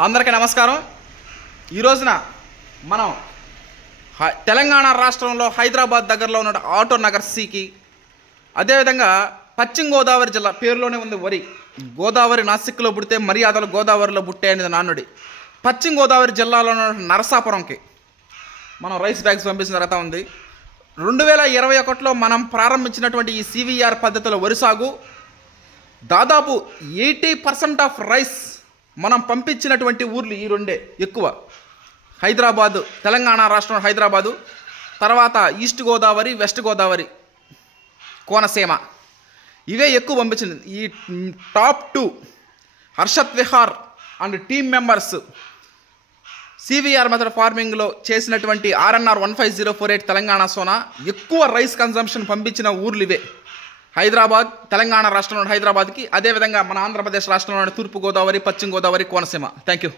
అందరికీ నమస్కారం. ఈ రోజున మనం తెలంగాణ రాష్ట్రంలో హైదరాబాద్ దగ్గరలో ఉన్న ఆటో నగర్ సికి, అదేవిధంగా పశ్చిమ గోదావరి జిల్లా పేరులోనే ఉంది వరి. గోదావరి నాసిక్లో పుడితే మర్యాదలు గోదావరిలో పుట్టే అనేది నానుడి. పశ్చిమ గోదావరి జిల్లాలో ఉన్న నరసాపురంకి మనం రైస్ బ్యాగ్స్ పంపించిన జరుగుతూ ఉంది. 2021లో మనం ప్రారంభించినటువంటి ఈ CVR పద్ధతిలో వరి సాగు దాదాపు 80% ఆఫ్ రైస్ మనం పంపించినటువంటి ఊర్లు ఈ రెండే ఎక్కువ. హైదరాబాదు, తెలంగాణ రాష్ట్రం హైదరాబాదు, తర్వాత ఈస్ట్ గోదావరి, వెస్ట్ గోదావరి, కోనసీమ, ఇవే ఎక్కువ పంపించింది. ఈ top 2 Harshat Vihar and team members CVR method ఫార్మింగ్లో చేసినటువంటి RNR 15048 తెలంగాణ సోనా ఎక్కువ రైస్ కన్జంప్షన్ పంపించిన ఊర్లు ఇవే. హైదరాబాద్, తెలంగాణ రాష్ట్రంలోని హైదరాబాద్కి, అదేవిధంగా మన ఆంధ్రప్రదేశ్ రాష్ట్రంలోని తూర్పు గోదావరి, పశ్చిమ గోదావరి, కోనసీమ. Thank you.